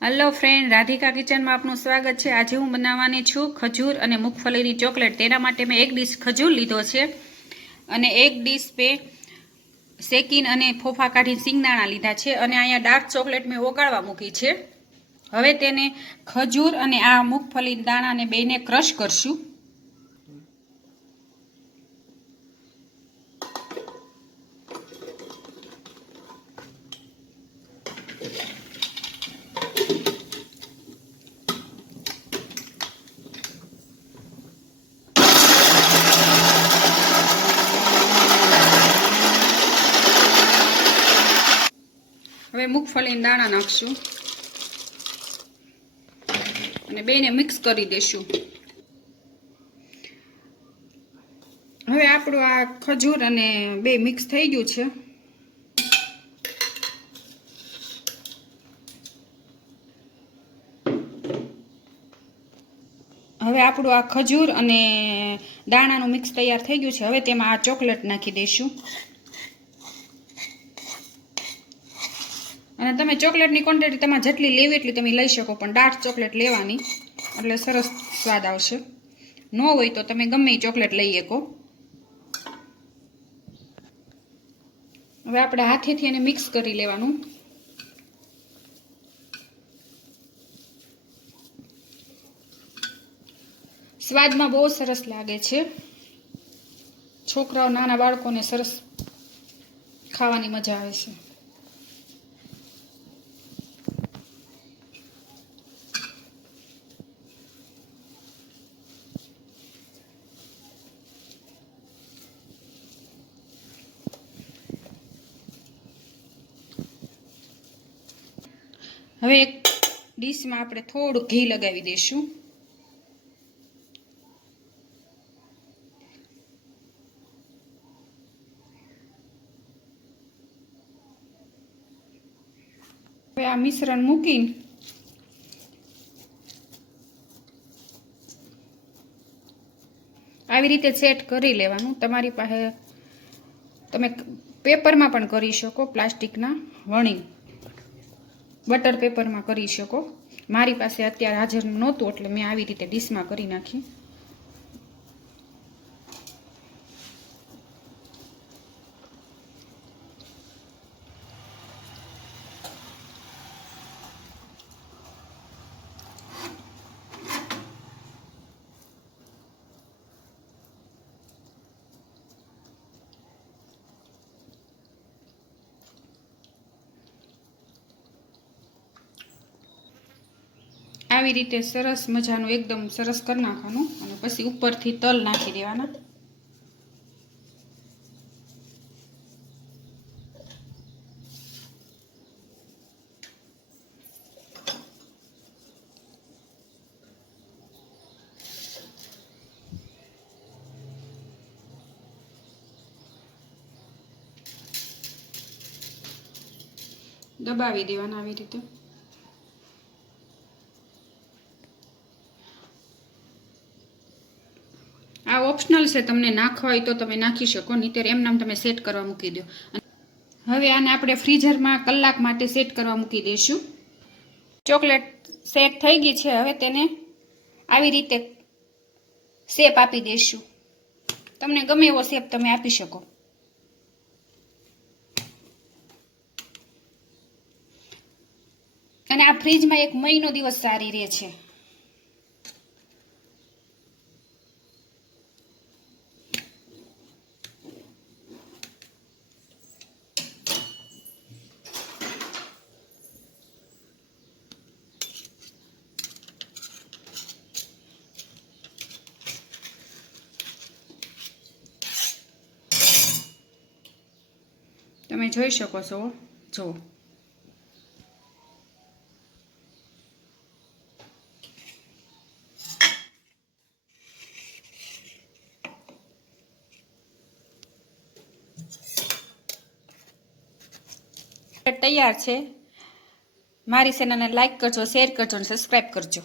Hello friend, Radhika kitchen में आपनु स्वागत है। आज हूँ बनावानी छूँ खजूर और मूंगफली चॉकलेट। तेना माटे मैं एक डिश खजूर लीधो छे अने एक डिश पे शेकीन अने फोफा काढी सींगदाणा लीधा छे अने अहींया डार्क चॉकलेट में ओगाळवा मूकी छे। हवे तेने खजूर अने आ मूंगफली दाणा ने बेने क्रश करशुं। હવે મૂંગફળી દાણા નાખશું અને બેને મિક્સ કરી દેશું। હવે આપણું આ ખજૂર અને બે મિક્સ થઈ ગયું છે। હવે આપણું આ ખજૂર અને દાણાનું મિક્સ તૈયાર થઈ ગયું છે। હવે તેમાં આ ચોકલેટ નાખી દઈશું અને તમે ચોકલેટની ક્વોન્ટિટી તમારે જેટલી લેવી એટલી તમે લઈ શકો, પણ ડાર્ક ચોકલેટ લેવાની એટલે સરસ સ્વાદ આવશે। ન હોય તો તમે ગમે એ ચોકલેટ લઈ શકો। હવે આપણે હાથેથી એને મિક્સ કરી લેવાનું। સ્વાદમાં બહુ સરસ લાગે છે। છોકરાઓ નાના બાળકોને સરસ ખાવાની મજા આવે છે। હવે એક ડીશમાં આપણે થોડું ઘી લગાવી દઈશું। હવે આ મિશ્રણ મૂકીને આવી રીતે સેટ કરી લેવાનું। તમારી પાસે તમે પેપરમાં પણ કરી શકો, પ્લાસ્ટિકના વણી બટર પેપરમાં કરી શકો। મારી પાસે અત્યારે હાજર નહોતું એટલે મેં આવી રીતે ડીશમાં કરી નાખી। આવી રીતે સરસ મજાનું એકદમ સરસ કરી નાખવાનું અને પછી ઉપરથી તલ નાખી દેવાના। દબાવી દેવાના આવી રીતે। આ ઓપ્શનલ છે, તમને નાખવા હોય તો તમે નાખી શકો, નહીતર એમ નામ તમે સેટ કરવા મૂકી દો। હવે આને આપણે ફ્રીઝરમાં કલાક માટે સેટ કરવા મૂકી દઈશું। ચોકલેટ સેટ થઈ ગઈ છે। હવે તેને આવી રીતે શેપ આપી દઈશું। તમને ગમે એવો શેપ તમે આપી શકો। અને આ ફ્રીજમાં 1 મહિનો દિવસ સારી રહે છે। તમે જોઈ શકો છો, જો તૈયાર છે। મારી ચેનલને લાઈક કરજો, શેર કરજો અને સબસ્ક્રાઈબ કરજો।